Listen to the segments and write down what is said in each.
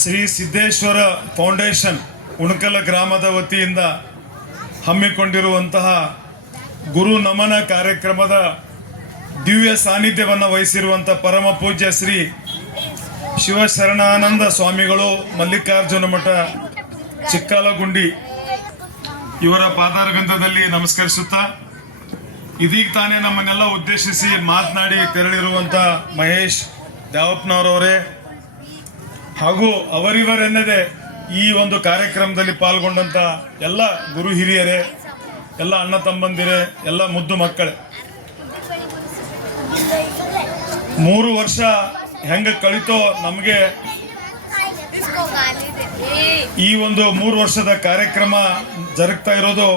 Shri Siddeshwara foundation ಉಣಕಲ ಗ್ರಾಮದ ವತಿಯಿಂದ ಹಮ್ಮಿಕೊಂಡಿರುವಂತಹ ಗುರು ನಮನ ಕಾರ್ಯಕ್ರಮದ ದಿವ್ಯ ಸಾನ್ನಿಧ್ಯವನ್ನು ವಹಿಸಿರುವಂಥ ಪರಮ ಪೂಜ್ಯ ಶ್ರೀ ಶಿವಶರಣಾನಂದ ಸ್ವಾಮಿಗಳು ಮಲ್ಲಿಕಾರ್ಜುನ ಮಠ ಚಿಕ್ಕಾಲಗುಂಡಿ ಇವರ ಪಾದಾರಗಂಧದಲ್ಲಿ ನಮಸ್ಕರಿಸುತ್ತಾ ಇದೀಗ ತಾನೇ ನಮ್ಮನ್ನೆಲ್ಲ ಉದ್ದೇಶಿಸಿ ಮಾತನಾಡಿ ತೆರಳಿರುವಂಥ ಮಹೇಶ್ ದ್ಯಾವಪ್ಪನವರವರೇ ಹಾಗೂ ಅವರಿವರೆನ್ನದೇ ಈ ಒಂದು ಕಾರ್ಯಕ್ರಮದಲ್ಲಿ ಪಾಲ್ಗೊಂಡಂಥ ಎಲ್ಲ ಗುರು ಹಿರಿಯರೇ, ಎಲ್ಲ ಅಣ್ಣ ತಮ್ಮಂದಿರೇ, ಎಲ್ಲ ಮುದ್ದು ಮಕ್ಕಳೇ, 3 ವರ್ಷ ಹೆಂಗೆ ಕಳಿತೋ ನಮಗೆ ಈ ಒಂದು 3 ವರ್ಷದ ಕಾರ್ಯಕ್ರಮ ಜರುಗ್ತಾ ಇರೋದು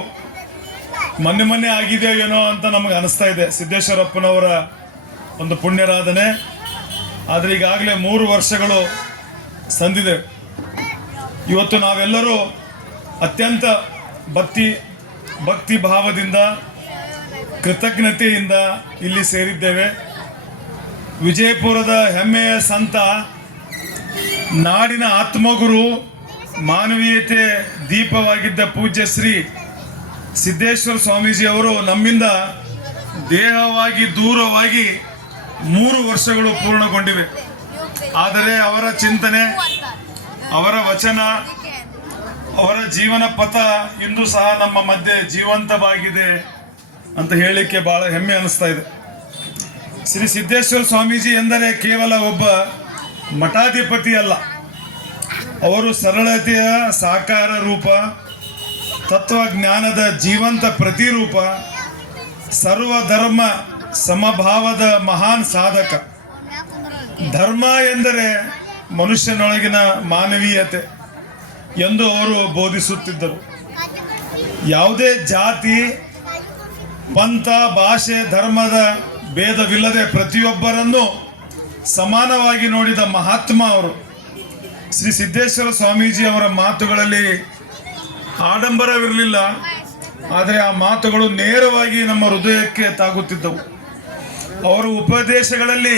ಮೊನ್ನೆ ಆಗಿದೆ ಏನೋ ಅಂತ ನಮಗೆ ಅನಿಸ್ತಾ ಇದೆ. ಸಿದ್ದೇಶ್ವರಪ್ಪನವರ ಒಂದು ಪುಣ್ಯರಾಧನೆ ಆದರೆ ಈಗಾಗಲೇ 3 ವರ್ಷಗಳು ಸಂದಿದೆ. ಇವತ್ತು ನಾವೆಲ್ಲರೂ ಅತ್ಯಂತ ಭಕ್ತಿ ಭಾವದಿಂದ ಕೃತಜ್ಞತೆಯಿಂದ ಇಲ್ಲಿ ಸೇರಿದ್ದೇವೆ. ವಿಜಯಪುರದ ಹೆಮ್ಮೆಯ ಸಂತ, ನಾಡಿನ ಆತ್ಮಗುರು, ಮಾನವೀಯತೆ ದೀಪವಾಗಿದ್ದ ಪೂಜ್ಯ ಶ್ರೀ ಸಿದ್ದೇಶ್ವರ ಸ್ವಾಮೀಜಿ ಅವರು ನಮ್ಮಿಂದ ದೇಹವಾಗಿ ದೂರವಾಗಿ 3 ವರ್ಷಗಳು ಪೂರ್ಣಗೊಂಡಿವೆ. ಆದರೆ ಅವರ ಚಿಂತನೆ, ಅವರ ವಚನ, ಅವರ ಜೀವನ ಪಥ ಇಂದು ಸಹ ನಮ್ಮ ಮಧ್ಯೆ ಜೀವಂತವಾಗಿದೆ ಅಂತ ಹೇಳಲಿಕ್ಕೆ ಬಹಳ ಹೆಮ್ಮೆ ಅನಿಸ್ತಾ ಇದೆ. ಶ್ರೀ ಸಿದ್ದೇಶ್ವರ ಸ್ವಾಮೀಜಿ ಎಂದರೆ ಕೇವಲ ಒಬ್ಬ ಮಠಾಧಿಪತಿ ಅಲ್ಲ, ಅವರು ಸರಳತೆಯ ಸಾಕಾರ ರೂಪ, ತತ್ವಜ್ಞಾನದ ಜೀವಂತ ಪ್ರತಿರೂಪ, ಸರ್ವಧರ್ಮ ಸಮಭಾವದ ಮಹಾನ್ ಸಾಧಕ. ಧರ್ಮ ಎಂದರೆ ಮನುಷ್ಯನೊಳಗಿನ ಮಾನವೀಯತೆ ಎಂದು ಅವರು ಬೋಧಿಸುತ್ತಿದ್ದರು. ಯಾವುದೇ ಜಾತಿ, ಪಂಥ, ಭಾಷೆ, ಧರ್ಮದ ಭೇದವಿಲ್ಲದೆ ಪ್ರತಿಯೊಬ್ಬರನ್ನು ಸಮಾನವಾಗಿ ನೋಡಿದ ಮಹಾತ್ಮ ಅವರು. ಶ್ರೀ ಸಿದ್ದೇಶ್ವರ ಸ್ವಾಮೀಜಿ ಅವರ ಮಾತುಗಳಲ್ಲಿ ಆಡಂಬರವಿರಲಿಲ್ಲ, ಆದರೆ ಆ ಮಾತುಗಳು ನೇರವಾಗಿ ನಮ್ಮ ಹೃದಯಕ್ಕೆ ತಾಗುತ್ತಿದ್ದವು. ಅವರ ಉಪದೇಶಗಳಲ್ಲಿ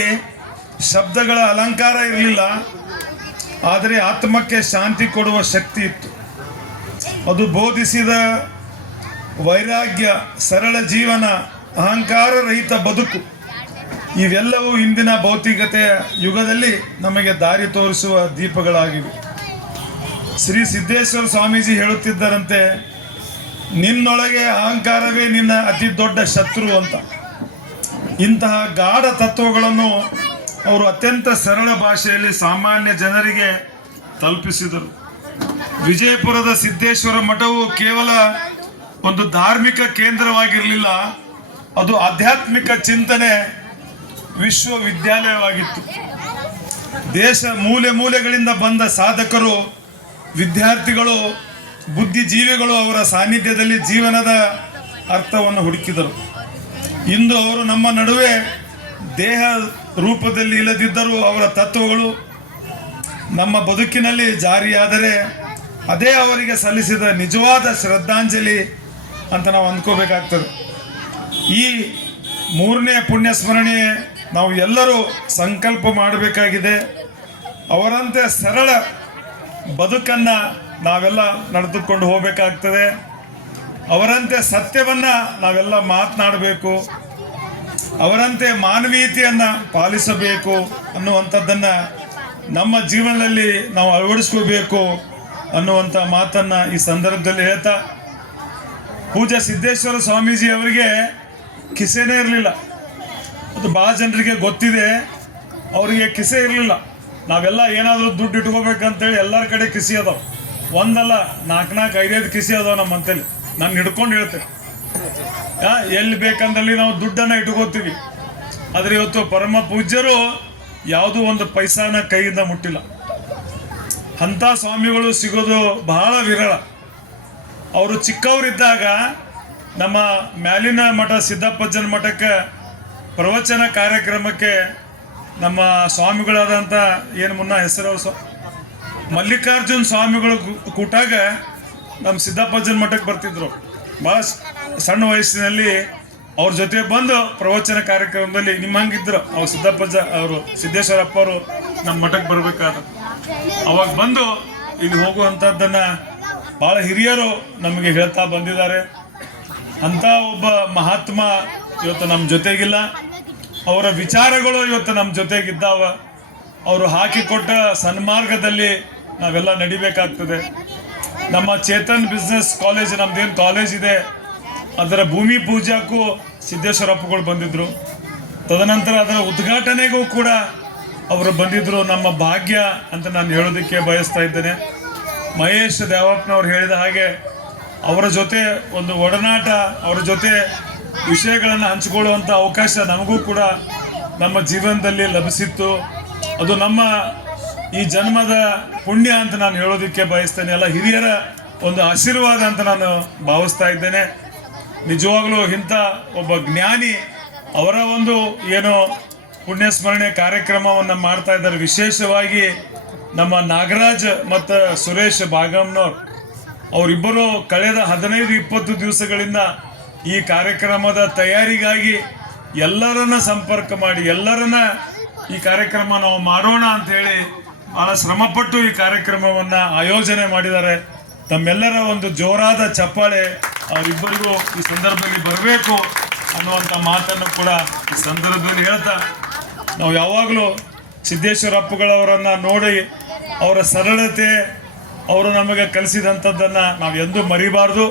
ಶಬ್ದಗಳ ಅಲಂಕಾರ ಇರಲಿಲ್ಲ, ಆದರೆ ಆತ್ಮಕ್ಕೆ ಶಾಂತಿ ಕೊಡುವ ಶಕ್ತಿ ಇತ್ತು. ಅದು ಬೋಧಿಸಿದ ವೈರಾಗ್ಯ, ಸರಳ ಜೀವನ, ಅಹಂಕಾರ ರಹಿತ ಬದುಕು ಇವೆಲ್ಲವೂ ಇಂದಿನ ಭೌತಿಕತೆಯ ಯುಗದಲ್ಲಿ ನಮಗೆ ದಾರಿ ತೋರಿಸುವ ದೀಪಗಳಾಗಿವೆ. ಶ್ರೀ ಸಿದ್ದೇಶ್ವರ ಸ್ವಾಮೀಜಿ ಹೇಳುತ್ತಿದ್ದರಂತೆ, ನಿನ್ನೊಳಗೆ ಅಹಂಕಾರವೇ ನಿನ್ನ ಅತಿ ದೊಡ್ಡ ಶತ್ರು ಅಂತ. ಇಂತಹ ಗಾಢ ತತ್ವಗಳನ್ನು ಅವರು ಅತ್ಯಂತ ಸರಳ ಭಾಷೆಯಲ್ಲಿ ಸಾಮಾನ್ಯ ಜನರಿಗೆ ತಲುಪಿಸಿದರು. ವಿಜಯಪುರದ ಸಿದ್ದೇಶ್ವರ ಮಠವು ಕೇವಲ ಒಂದು ಧಾರ್ಮಿಕ ಕೇಂದ್ರವಾಗಿರಲಿಲ್ಲ, ಅದು ಆಧ್ಯಾತ್ಮಿಕ ಚಿಂತನೆ ವಿಶ್ವವಿದ್ಯಾಲಯವಾಗಿತ್ತು. ದೇಶ ಮೂಲೆ ಮೂಲೆಗಳಿಂದ ಬಂದ ಸಾಧಕರು, ವಿದ್ಯಾರ್ಥಿಗಳು, ಬುದ್ಧಿಜೀವಿಗಳು ಅವರ ಸಾನ್ನಿಧ್ಯದಲ್ಲಿ ಜೀವನದ ಅರ್ಥವನ್ನು ಹುಡುಕಿದರು. ಇಂದು ಅವರು ನಮ್ಮ ನಡುವೆ ದೇಹ ರೂಪದಲ್ಲಿ ಇಲ್ಲದಿದ್ದರೂ ಅವರ ತತ್ವಗಳು ನಮ್ಮ ಬದುಕಿನಲ್ಲಿ ಜಾರಿಯಾದರೆ ಅದೇ ಅವರಿಗೆ ಸಲ್ಲಿಸಿದ ನಿಜವಾದ ಶ್ರದ್ಧಾಂಜಲಿ ಅಂತ ನಾವು ಅಂದ್ಕೋಬೇಕಾಗ್ತದೆ. ಈ 3ನೇ ಪುಣ್ಯ ಸ್ಮರಣೆ ನಾವು ಎಲ್ಲರೂ ಸಂಕಲ್ಪ ಮಾಡಬೇಕಾಗಿದೆ. ಅವರಂತೆ ಸರಳ ಬದುಕನ್ನು ನಾವೆಲ್ಲ ನಡೆದುಕೊಂಡು ಹೋಗಬೇಕಾಗ್ತದೆ. ಅವರಂತೆ ಸತ್ಯವನ್ನು ನಾವೆಲ್ಲ ಮಾತನಾಡಬೇಕು, ಅವರಂತೆ ಮಾನವೀಯತೆಯನ್ನು ಪಾಲಿಸಬೇಕು ಅನ್ನುವಂಥದ್ದನ್ನು ನಮ್ಮ ಜೀವನದಲ್ಲಿ ನಾವು ಅಳವಡಿಸ್ಕೋಬೇಕು ಅನ್ನುವಂಥ ಮಾತನ್ನು ಈ ಸಂದರ್ಭದಲ್ಲಿ ಹೇಳ್ತಾ, ಪೂಜ್ಯ ಸಿದ್ದೇಶ್ವರ ಸ್ವಾಮೀಜಿ ಅವರಿಗೆ ಕಿಸೆನೇ ಇರಲಿಲ್ಲ. ಅದು ಭಾಳ ಜನರಿಗೆ ಗೊತ್ತಿದೆ, ಅವರಿಗೆ ಕಿಸೆ ಇರಲಿಲ್ಲ. ನಾವೆಲ್ಲ ಏನಾದರೂ ದುಡ್ಡು ಇಟ್ಕೋಬೇಕಂತೇಳಿ ಎಲ್ಲರ ಕಡೆ ಕಿಸಿ ಅದಾವೆ. ಒಂದಲ್ಲ 4 5 ಕಿಸಿ ಅದಾವೆ ನಮ್ಮ ಅಂತೇಳಿ. ನಾನು ಹಿಡ್ಕೊಂಡು ಹೇಳ್ತೇನೆ, ಎಲ್ಲಿ ಬೇಕಂದಲ್ಲಿ ನಾವು ದುಡ್ಡನ್ನು ಇಟ್ಕೋತೀವಿ. ಆದರೆ ಇವತ್ತು ಪರಮ ಪೂಜ್ಯರು ಯಾವುದೂ ಒಂದು ಪೈಸಾನ ಕೈಯಿಂದ ಮುಟ್ಟಿಲ್ಲ. ಅಂಥ ಸ್ವಾಮಿಗಳು ಸಿಗೋದು ಬಹಳ ವಿರಳ. ಅವರು ಚಿಕ್ಕವರಿದ್ದಾಗ ನಮ್ಮ ಮ್ಯಾಲಿನ ಮಠ ಸಿದ್ದಪ್ಪಜ್ಜನ ಮಠಕ್ಕೆ ಪ್ರವಚನ ಕಾರ್ಯಕ್ರಮಕ್ಕೆ ನಮ್ಮ ಸ್ವಾಮಿಗಳಾದಂಥ ಏನು ಮುನ್ನ ಹೆಸರು ಮಲ್ಲಿಕಾರ್ಜುನ ಸ್ವಾಮಿಗಳು ಕೂಟಾಗ ನಮ್ಮ ಸಿದ್ದಪ್ಪಜ್ಜನ ಮಠಕ್ಕೆ ಬರ್ತಿದ್ರು. ಭಾಳ ಸಣ್ಣ ವಯಸ್ಸಿನಲ್ಲಿ ಅವ್ರ ಜೊತೆ ಬಂದು ಪ್ರವಚನ ಕಾರ್ಯಕ್ರಮದಲ್ಲಿ ನಿಮ್ಮ ಹಂಗಿದ್ರು ಅವ್ರು ಸಿದ್ದಪ್ಪಜ್ಜ ಅವರು ಸಿದ್ದೇಶ್ವರಪ್ಪ ಅವರು ನಮ್ಮ ಮಠಕ್ಕೆ ಬರಬೇಕಾದ ಅವಾಗ ಬಂದು ಇಲ್ಲಿ ಹೋಗುವಂಥದ್ದನ್ನ ಬಹಳ ಹಿರಿಯರು ನಮಗೆ ಹೇಳ್ತಾ ಬಂದಿದ್ದಾರೆ. ಅಂತ ಒಬ್ಬ ಮಹಾತ್ಮ ಇವತ್ತು ನಮ್ಮ ಜೊತೆಗಿಲ್ಲ, ಅವರ ವಿಚಾರಗಳು ಇವತ್ತು ನಮ್ಮ ಜೊತೆಗಿದ್ದಾವ. ಅವರು ಹಾಕಿಕೊಟ್ಟ ಸನ್ಮಾರ್ಗದಲ್ಲಿ ನಾವೆಲ್ಲ ನಡಿಬೇಕಾಗ್ತದೆ. ನಮ್ಮ ಚೇತನ್ ಬಿಸ್ನೆಸ್ ಕಾಲೇಜ್, ನಮ್ದೇನು ಕಾಲೇಜ್ ಇದೆ, ಅದರ ಭೂಮಿ ಪೂಜಾಕ್ಕೂ ಸಿದ್ದೇಶ್ವರಪ್ಪಗಳು ಬಂದಿದ್ರು. ತದನಂತರ ಅದರ ಉದ್ಘಾಟನೆಗೂ ಕೂಡ ಅವರು ಬಂದಿದ್ರು. ನಮ್ಮ ಭಾಗ್ಯ ಅಂತ ನಾನು ಹೇಳೋದಕ್ಕೆ ಬಯಸ್ತಾ ಇದ್ದೇನೆ. ಮಹೇಶ್ ದೇವಪ್ಪನವ್ರು ಹೇಳಿದ ಹಾಗೆ ಅವರ ಜೊತೆ ಒಂದು ಒಡನಾಟ, ಅವರ ಜೊತೆ ವಿಷಯಗಳನ್ನು ಹಂಚಿಕೊಳ್ಳುವಂಥ ಅವಕಾಶ ನಮಗೂ ಕೂಡ ನಮ್ಮ ಜೀವನದಲ್ಲಿ ಲಭಿಸಿತ್ತು. ಅದು ನಮ್ಮ ಈ ಜನ್ಮದ ಪುಣ್ಯ ಅಂತ ನಾನು ಹೇಳೋದಕ್ಕೆ ಬಯಸ್ತೇನೆ. ಎಲ್ಲ ಹಿರಿಯರ ಒಂದು ಆಶೀರ್ವಾದ ಅಂತ ನಾನು ಭಾವಿಸ್ತಾ ಇದ್ದೇನೆ. ನಿಜವಾಗ್ಲೂ ಇಂಥ ಒಬ್ಬ ಜ್ಞಾನಿ ಅವರ ಒಂದು ಏನು ಪುಣ್ಯಸ್ಮರಣೆ ಕಾರ್ಯಕ್ರಮವನ್ನು ಮಾಡ್ತಾ ಇದ್ದಾರೆ. ವಿಶೇಷವಾಗಿ ನಮ್ಮ ನಾಗರಾಜ್ ಮತ್ತು ಸುರೇಶ್ ಬಾಗಮ್ನವ್ರು ಅವರಿಬ್ಬರು ಕಳೆದ 15-20 ದಿವಸಗಳಿಂದ ಈ ಕಾರ್ಯಕ್ರಮದ ತಯಾರಿಗಾಗಿ ಎಲ್ಲರನ್ನ ಸಂಪರ್ಕ ಮಾಡಿ ಎಲ್ಲರನ್ನ ಈ ಕಾರ್ಯಕ್ರಮ ನಾವು ಮಾಡೋಣ ಅಂತ ಹೇಳಿ ಬಹಳ ಶ್ರಮಪಟ್ಟು ಈ ಕಾರ್ಯಕ್ರಮವನ್ನು ಆಯೋಜನೆ ಮಾಡಿದ್ದಾರೆ. ತಮ್ಮೆಲ್ಲರ ಒಂದು ಜೋರಾದ ಚಪ್ಪಾಳೆ ಅವರಿಬ್ಬರಿಗೂ ಈ ಸಂದರ್ಭದಲ್ಲಿ ಬರಬೇಕು ಅನ್ನುವಂಥ ಮಾತನ್ನು ಕೂಡ ಈ ಸಂದರ್ಭದಲ್ಲಿ ಹೇಳ್ತಾ, ನಾವು ಯಾವಾಗಲೂ ಸಿದ್ದೇಶ್ವರಪ್ಪಗಳವರನ್ನು ನೋಡಿ ಅವರ ಸರಳತೆ, ಅವರು ನಮಗೆ ಕಲಿಸಿದಂಥದ್ದನ್ನು ನಾವು ಎಂದೂ ಮರಿಬಾರ್ದು.